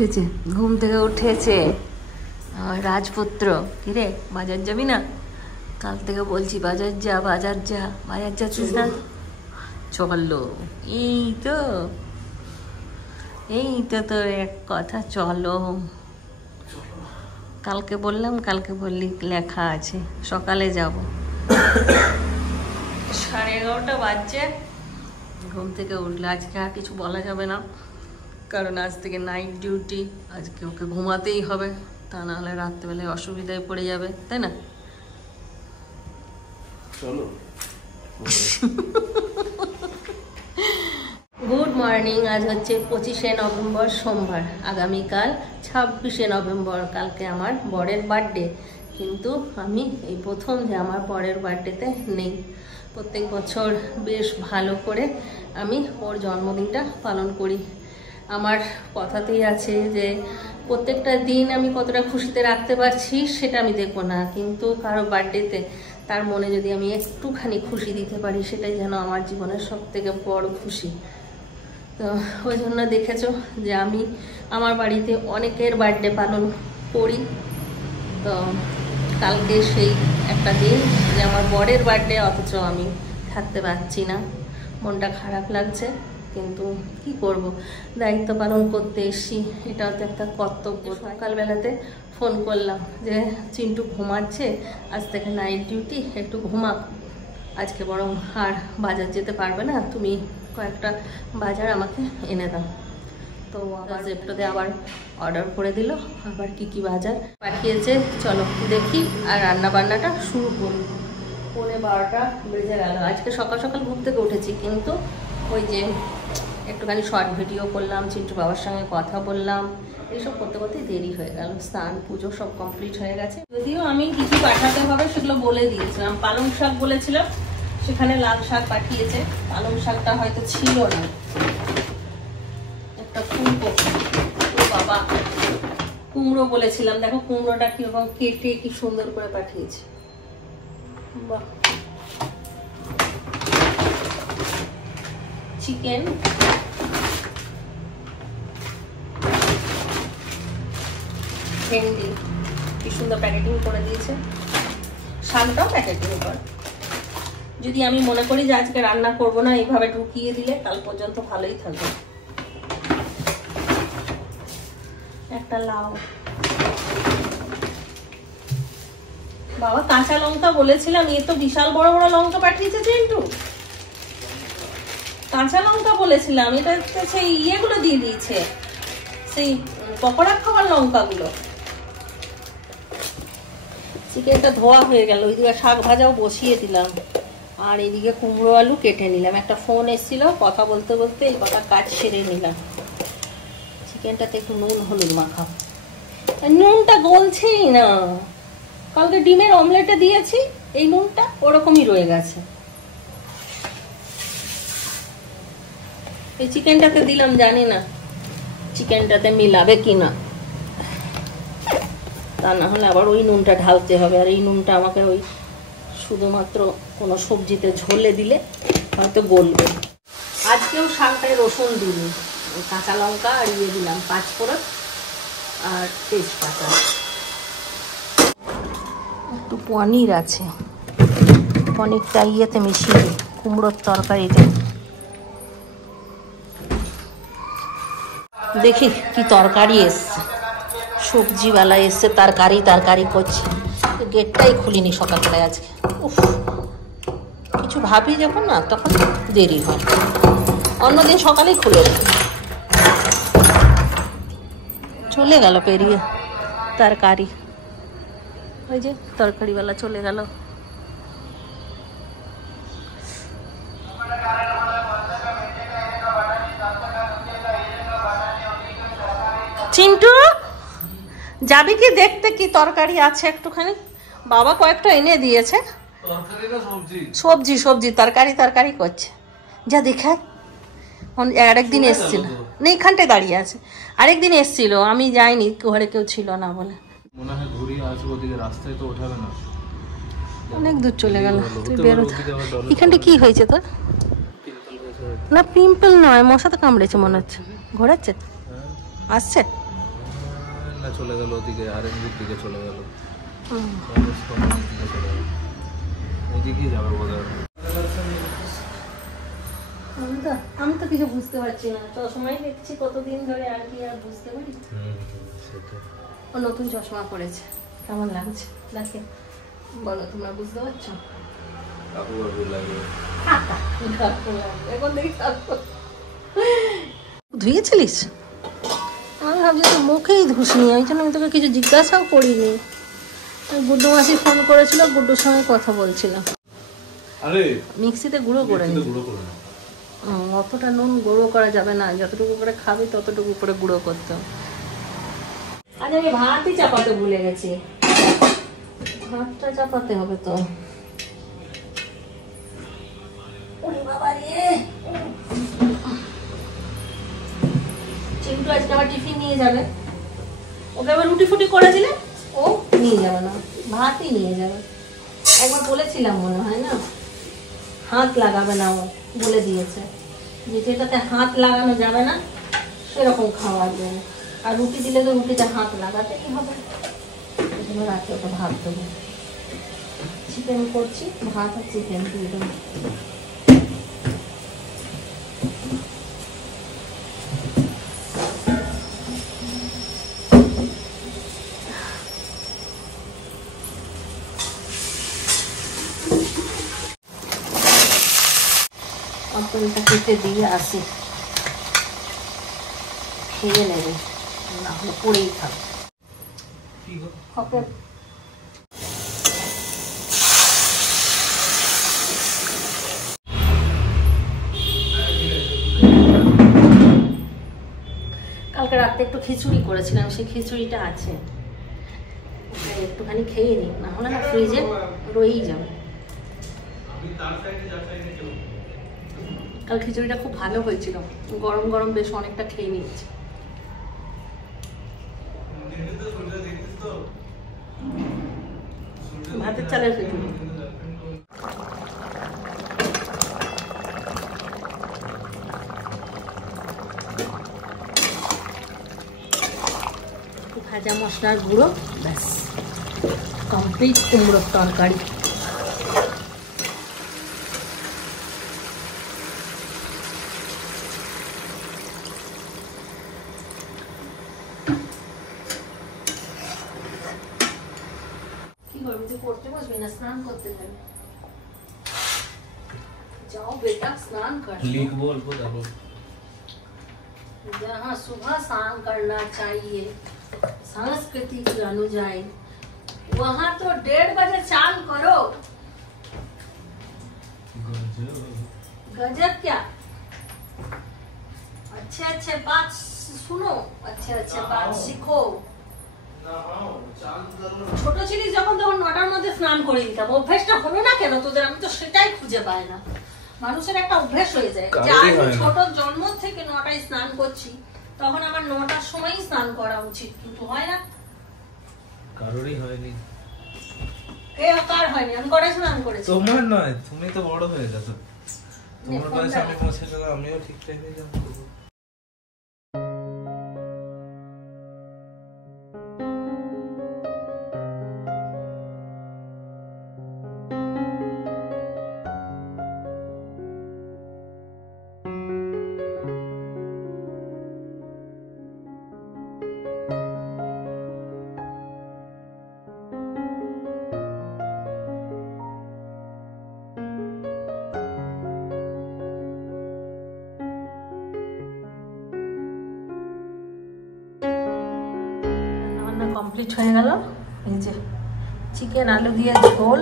উঠেছে, ঘুম থেকে উঠেছে আমার রাজপুত্র। কিরে বাজার যাবি না? কাল থেকে বলছি বাজার যা, বাজার যা, বাজার যাচ্ছিস না? চলো, এই তো তোর এক কথা, চলো। কালকে বললাম, কালকে বললি লেখা আছে সকালে যাব। 11:30 বাজছে, ঘুম থেকে উঠলে। আজকে আর কিছু বলা যাবে না, কারণ আজ থেকে নাইট ডিউটি। আজকে ওকে ঘুমাতেই হবে, তা নাহলে রাত্রেবেলায় অসুবিধায় পড়ে যাবে, তাই না? চলো। Good morning. আজ হচ্ছে 25শে নভেম্বর, সোমবার। আগামীকাল 26শে নভেম্বর। কালকে আমার বরের বার্থডে, কিন্তু আমি এই প্রথম যে আমার বরের বার্থডেতে নেই। প্রত্যেক বছর বেশ ভালো করে আমি ওর জন্মদিনটা পালন করি। আমার কথাতেই আছে যে প্রত্যেকটা দিন আমি কতটা খুশিতে রাখতে পারছি সেটা আমি দেখবো না, কিন্তু কারো বার্থডেতে তার মনে যদি আমি একটুখানি খুশি দিতে পারি, সেটাই যেন আমার জীবনের সবথেকে বড় খুশি। তো ওই জন্য দেখেছো যে আমি আমার বাড়িতে অনেকের বার্থডে পালন করি। তো কালকে সেই একটা দিন যে আমার বরের বার্থডে, অথচ আমি থাকতে পারছি না। মনটা খারাপ লাগছে, কিন্তু কি করব, দায়িত্ব পালন করতে এসছি, এটাও তো একটা কর্তব্য। সকালবেলাতে ফোন করলাম যে চিন্টু ঘুমাচ্ছে, আজ থেকে নাইট ডিউটি, একটু ঘুমাক, আজকে বরং আর বাজার যেতে পারবে না, তুমি কয়েকটা বাজার আমাকে এনে দাও। তো আবার জেপ্টোতে আবার অর্ডার করে দিল, আবার কি বাজার পাঠিয়েছে। চলো দেখি, আর রান্না বান্নাটা শুরু করি। 11:15 বেজে গেল। আজকে সকাল সকাল ঘুম থেকে উঠেছি, কিন্তু ওই যে একটুখানি শর্ট ভিডিও করলাম, চিন্টু বাবার সঙ্গে কথা বললাম, এইসব করতে করতেই দেরি হয়ে গেল। স্নান পুজো সব কমপ্লিট হয়ে গেছে। যদিও আমি কিছু পাঠাতে হবে সেগুলো বলে দিয়েছিলাম। পালং শাক বলেছিলাম, সেখানে লাল শাক পাঠিয়েছে। পালং শাকটা হয়তো ছিল না। একটা ফুলকপি, ও বাবা, কুমড়ো বলেছিলাম, দেখো কুমড়োটা কিরকম কেটে কি সুন্দর করে পাঠিয়েছে। বাহ। চিকেন, ভেন্ডি কি সুন্দর প্যাকেটিং করে দিয়েছে। শাকটাও প্যাকেটিং কর। যদি আমি মনে করি যে আজকে রান্না করব না, এইভাবে ঢুকিয়ে দিলে কাল পর্যন্ত ভালোই থাকবে। একটা লাউ। বাবা কাঁচা লঙ্কা বলেছিলাম, এ তো বিশাল বড় বড় লঙ্কা পাঠিয়েছে চিন্টু। কাঁচা লঙ্কা বলেছিলাম, এটা সেই ইয়েগুলো দিয়ে দিয়েছে, সেই পকোড়া খাওয়ার লঙ্কাগুলো। চিকেনটা ধোয়া হয়ে গেল, ওইদিকে শাক ভাজাও বসিয়ে দিলাম, আর এইদিকে কুমড়ো আলু কেটে নিলাম। একটা ফোন এসেছিল, কথা বলতে বলতে এই কটা কাজ সেরে নিলাম। চিকেনটাতে একটু নুন হলুদ মাখাও, নুনটা গলছেই না। কালকে ডিমের অমলেটে দিয়েছি, এই নুনটা ওরকমই রয়ে গেছে। এই চিকেনটাতে দিলাম, জানি না চিকেনটাতে মিলাবে কিনা, তা না হলে আবার ওই নুনটা ঢালতে হবে। আর এই নুনটা আমাকে ওই শুধুমাত্র কোনো সবজিতে ঝোলে দিলে হয়তো গলবে। আজকেও শাকটায় রসুন দিইনি, কাঁচা লঙ্কা আর ইয়ে দিলাম, পাঁচফোড়ন আর তেজপাতা। একটু পনির আছে, পনিরটা ইয়েতে মিশিয়ে দিই, কুমড়োর তরকারিতে। দেখি কি তরকারি এসছে। সবজিওয়ালা এসছে, তরকারি করছে। গেটটাই খুলিনি সকালবেলায় আজকে। উফ, কিছু ভাবি যখন না, তখন দেরি হয়। অন্যদিন সকালেই খুলে রাখি। চলে গেল পেরিয়ে তরকারি, ওই যে তরকারিওয়ালা চলে গেল। চিন্টু যাবি কি দেখতে কি তরকারি আছে একটুখানি? বাবা কয়েকটা এনে দিয়েছে। সবজি তরকারি করছে, যা দেখা। আরেকদিন এসছিল, এইখানটায় দাঁড়িয়ে আছে। আরেকদিন এসছিল, আমি যাইনি, ঘরে কেউ ছিল না বলে। অনেক দূর চলে গেল, তুই বেরো। এখানটা কি হয়েছে তোর? না পিম্পল নয়, মশা তো কামড়েছে মনে হচ্ছে। ঘোরাচ্ছে, আসছে। চলে গেল ওদিকে আরএনবির দিকে চলে গেল, ওদিকেই যাবে বোধ হয়। আমি তো কিছু বুঝতে পারছি না, চশমাই দেখছি কতদিন ধরে, আর কি আর বুঝতে পারি। ও নতুন চশমা পড়েছে, কেমন লাগছে দেখে বলো, তোমরা বুঝতে পারছো? ধুয়েছিলিস? আমি ভাবছি তো মুখেই ধুসনি, এই জন্য আমি তোকে কিছু জিজ্ঞাসাও করিনি। গুড্ডু মাসি ফোন করেছিল, গুড্ডুর সঙ্গে কথা বলছিলাম। আরে মিক্সিতে গুঁড়ো করে অতটা নুন গুঁড়ো করা যাবে না, যতটুকু করে খাবি ততটুকু করে গুঁড়ো করতে হবে। আজ আমি ভাতই চাপাতে ভুলে গেছি, ভাতটা চাপাতে হবে তো। চিন্টু আজকে আমার টিফিন নিয়ে যাবে, ওকে আবার রুটি ফুটি করে দিলে ও নিয়ে যাবে না, ভাতই নিয়ে যাবে। একবার বলেছিলাম মনে হয় না, হাত লাগাবে না, ও বলে দিয়েছে যে যেটাতে হাত লাগানো যাবে না সেরকম খাওয়ার জন্য। আর রুটি দিলে তো রুটিতে হাত লাগাতেই হবে, এই জন্য রাতে ওটা ভাত দেবো। চিকেন করছি, ভাত আর চিকেন দিয়ে দেবো। আপেলটা কেটে দিয়ে আসি, খেয়ে নেবে, না হলে পড়েই খাবে। আপেল কালকে রাতে একটু খিচুড়ি করেছিলাম, সেই খিচুড়িটা আছে, একটুখানি খেয়ে নিই, না হলে না ফ্রিজে রয়েই যাবে। কাল খিচুড়িটা খুব ভালো হয়েছিল, গরম গরম বেশ অনেকটা খেয়ে নিয়েছি। ভাতের চালের খিচুড়ি। ভাজা মশলার গুঁড়ো, ব্যাস কমপ্লিট কুমড়োর তরকারি। পড়তে বসবি না, স্নান করতে যাবে? जाओ बेटा स्नान कर लो। जहाँ सुबह स्नान करना चाहिए संस्कृति के अनुजाई, वहाँ तो 1:30 बजे चाल करो। गजब क्या? अच्छे अच्छे बात सुनो, अच्छे अच्छे बात सीखो। ছোট ছিলিস যখন তখন 9টার মধ্যে স্নান করে দিতাম, অভ্যেসটা হলো না কেন তোদের? আমি তো সেটাই খুঁজে পাই না। মানুষের একটা অভ্যেস হয়ে যায় যে আমি ছোট জন্ম থেকে 9টায় স্নান করছি, তখন আমার 9টার সময়ই স্নান করা উচিত, কিন্তু হয় না, কারোরই হয়নি। কে কার হয়নি? আমি কটায় স্নান করেছি? তোমার নয়, তুমি তো বড় হয়ে গেছো, তোমার বয়স আমি পৌঁছে গেলে আমিও ঠিক টাইমে যাব। কমপ্লিট হয়ে গেল। এই যে চিকেন আলু দিয়ে ঝোল,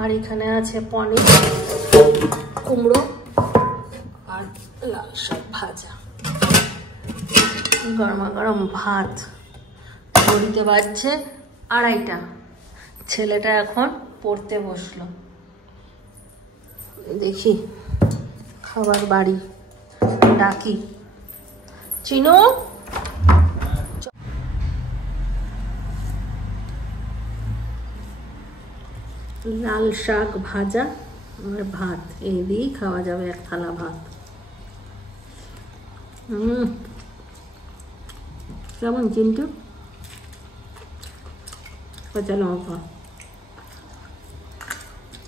আর এখানে আছে পনির, কুমড়ো আর লাল শাক ভাজা, গরমা গরম ভাত। ঘড়িতে বাজছে 2:30। ছেলেটা এখন পড়তে বসলো, দেখি খাবার বাড়ি ডাকি। চিনু, লাল শাক ভাজা আর ভাত, এই দিয়েই খাওয়া যাবে এক থালা ভাত। কেমন চিন্টু? চলো আমার।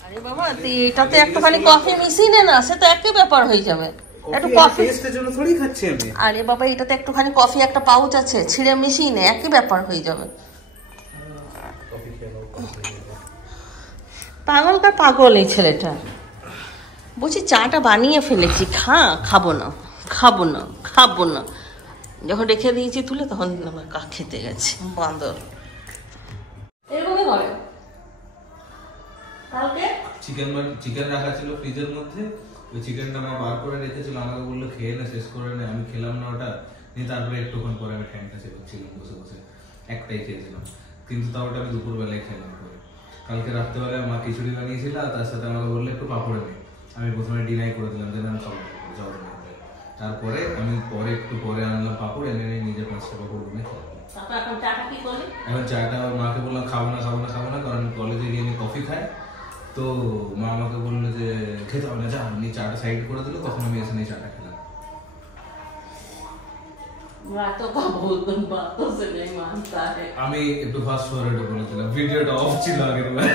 আরে বাবা, এটাতে একটুখানি কফি মিশিয়ে নে না, সে তো একই ব্যাপার হয়ে যাবে। একটু কফি টেস্টের জন্য থোড়ি খাচ্ছি আমি। আরে বাবা, এটাতে একটুখানি কফি একটা পাউচ আছে, ছিঁড়ে মিশিয়ে নে, একই ব্যাপার হয়ে যাবে। পাগলকার পাগল এই ছেলেটা। বলছি চাটা বানিয়ে ফেলেছি, খাবো না খাবো না খাবো না। যখন রেখে দিয়েছি তুলে, তখন আমার খেতে গেছে বান্দর। এরকমই করে। কালকে চিকেন রাখা ছিল ফ্রিজের মধ্যে, ওই চিকেনটা আমি বার করে রেখেছিল, আমাকে বললো খেয়ে না, শেষ করে না। আমি খেলাম না ওটা, নিয়ে তারপরে একটুক্ষণ পরে আমি ঠ্যাংটা চেপেছিলাম বসে বসে, একটাই খেয়েছিলাম, কিন্তু তাও ওটা আমি দুপুরবেলায় খেলাম। করে কালকে রাত্রেবেলায় মা খিচুড়ি বানিয়েছিল, আর তার সাথে আমাকে বললো একটু পাপড়ে নেই। আমি প্রথমে ডিনাই করে দিলাম যে আমি খাবো, যাও। তারপরে আমি একটু পরে আনলাম পাপড়, এনে নিজে 5টা পাপড় বানিয়ে খেলাম। এখন চাটা মাকে বললাম খাবো না, কারণ কলেজে গিয়ে আমি কফি খাই। তো মা আমাকে বললো যে খেতে হবে না, যা। নিয়ে চাটা সাইড করে দিল, তখন আমি এসে নিয়ে চাটা খেলাম। আমি একটু ফাস্ট ফরওয়ার্ড করে দিলাম, ভিডিওটা অফ ছিল আগের বার।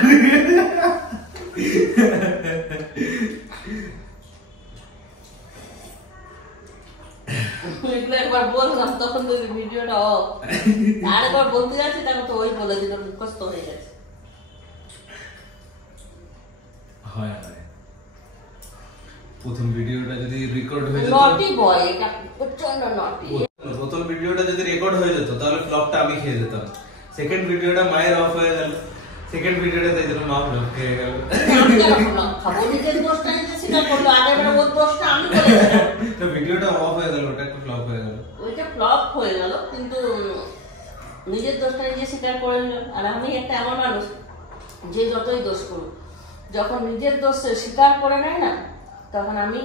একবার বললাম তখন তো ভিডিওটা অফ, আরেকবার বলতে যাচ্ছি তখন তো ওই বলে দিল, মুখস্থ হয়ে গেছে। হয় প্রথম ভিডিওটা যদি রেকর্ড হয়ে যেত, নটি বয়, এটা প্রচন্ড নটি। প্রথম ভিডিওটা যদি রেকর্ড হয়ে যেত, তাহলে ফ্লপটা আমি খেয়ে যেতাম। সেকেন্ড ভিডিওটা মায়ের অফ হয়ে গেল, সেকেন্ড ভিডিওটা তাই জন্য মা ফ্লপ খেয়ে গেল। নিজের দোষটা নিজে স্বীকার করলো, আগের ওর দোষটা আমি করেছিলাম। তো ভিডিওটা অফ হয়ে গেল, ওটা একটু ফ্লপ হয়ে গেল। ওইটা ফ্লপ হয়ে গেল, কিন্তু নিজের দোষটা নিজে স্বীকার করে নিল। আর আমি একটা এমন মানুষ যে যতই দোষ করুক, যখন নিজের দোষ স্বীকার করে নেয় না, তখন আমি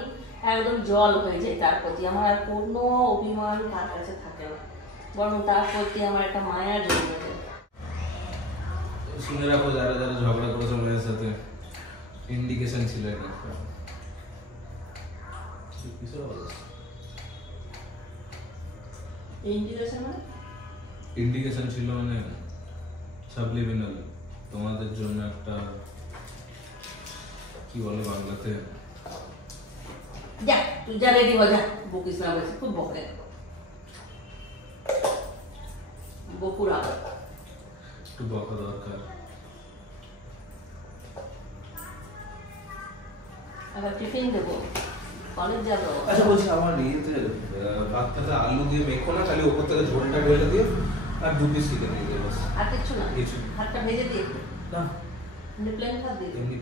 একদম জল হয়ে যাই তার প্রতি। আমার আর কোনো অভিমান তার কাছে থাকে না, বরং তার প্রতি আমার একটা মায়া জন্মে যায়। শুনে রাখো, যারা যারা ঝগড়া করেছে মেয়ের সাথে, ইন্ডিকেশন ছিল এটা। ইন্ডিকেশন ছিল মানে সাবলিমিনাল, তোমাদের জন্য একটা, কি বলে বাংলাতে, যা তুই যা রেডি হয়ে যা, বকিস না, বলছি খুব বকে, বকুর আবার একটু বকা দরকার। আবার টিফিন দেবো, কলেজ যাবো। আচ্ছা বলছি, আমার ইয়েতে ভাতটাতে আলু দিয়ে মেখো না, খালি ওপর থেকে ঝোলটা ঢেলে দিয়ে, আর 2 পিস চিকেন দিয়ে দিও, বাস। আর কিছু না, কিছু ভাতটা ভেজে দিয়ে না, প্লেন ভাত দিয়ে এমনি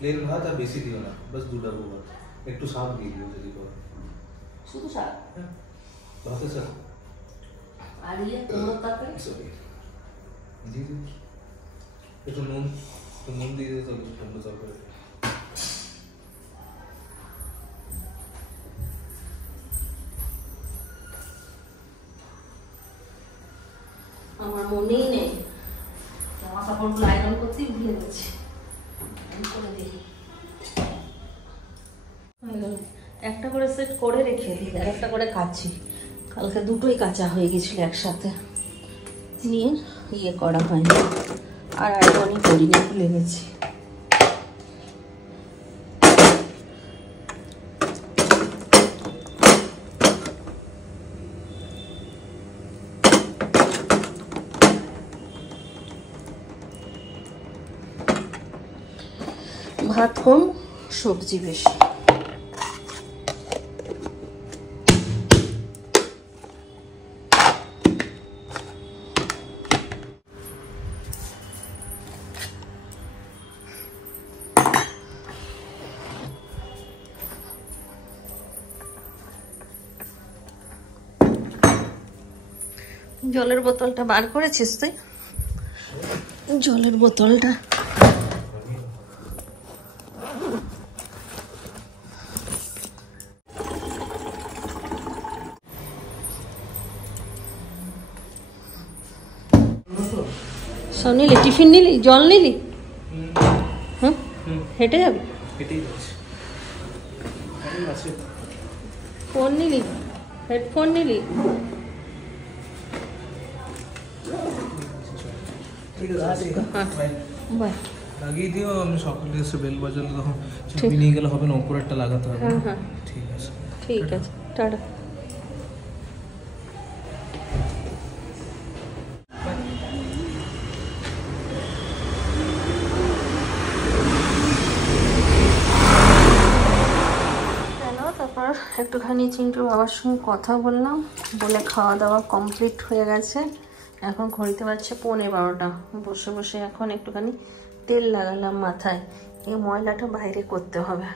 প্লেন ভাত, আর বেশি দিও না, বাস 2 ডাবু ভাত, একটু শাক দিয়ে দিও যদি করো। শুধু শাক? হ্যাঁ, ভাতের সাথে। আর কুমড়োর তরকারি সরি, দিয়ে দিন একটু নুন দিয়ে দিতে হবে, কুমড়ো তরকারি। আমার মনেই নেই, জামা কাপড়গুলো আয়রন করতেই ভুলে গেছি। একটা করে সেট করে রেখে দিই, আর একটা করে কাচি। কালকে দুটোই কাঁচা হয়ে গেছিল একসাথে, নিয়ে ইয়ে করা হয়নি, আর আয়রনই করিনি, ভুলে গেছি। ভাত কম, সবজি বেশি। জলের বোতলটা বার করেছিস তুই? জলের বোতলটা সব নিলি? টিফিন নিলি? জল নিলি? হ্যাঁ, হেঁটে যাবি? ফোন নিলি? হেডফোন নিলি? ঠিক আছে বাই। লাগিয়ে দিও, আমি সকালে এসে বেল বাজালে তখন চাবি নিয়ে গেলে হবে না, উপরেরটা লাগাতে হবে। হ্যাঁ হ্যাঁ ঠিক আছে, ঠিক আছে, টাটা। তারপর একটুখানি চিন্টুর বাবার সঙ্গে কথা বললাম, বলে খাওয়া দাওয়া কমপ্লিট হয়ে গেছে। এখন ঘড়িতে বাজছে 11:15। বসে বসে এখন একটুখানি তেল লাগালাম মাথায়, এই ময়লাটা বাইরে করতে হবে।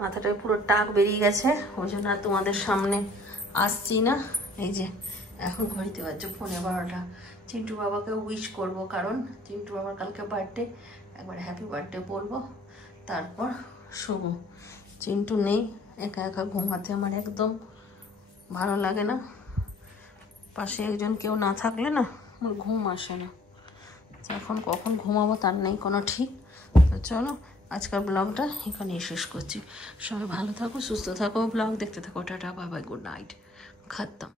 মাথাটায় পুরো টাক বেরিয়ে গেছে, ওই জন্য আর তোমাদের সামনে আসছি না। এই যে এখন ঘড়িতে বাজছে 11:15। চিন্টু বাবাকে উইশ করব, কারণ চিন্টু বাবার কালকে বার্থডে, একবার হ্যাপি বার্থডে বলবো, তারপর শোবো। চিন্টু নেই, একা একা ঘুমাতে আমার একদম ভালো লাগে না। পাশে একজন কেউ না থাকলে না আমার ঘুম আসে না। এখন কখন ঘুমাবো তার নেই কোনো ঠিক। তো চলো আজকের ব্লগটা এখানেই শেষ করছি। সবাই ভালো থাকো, সুস্থ থাকো, ব্লগ দেখতে থাকো। Tata, bye bye, good night, খতম।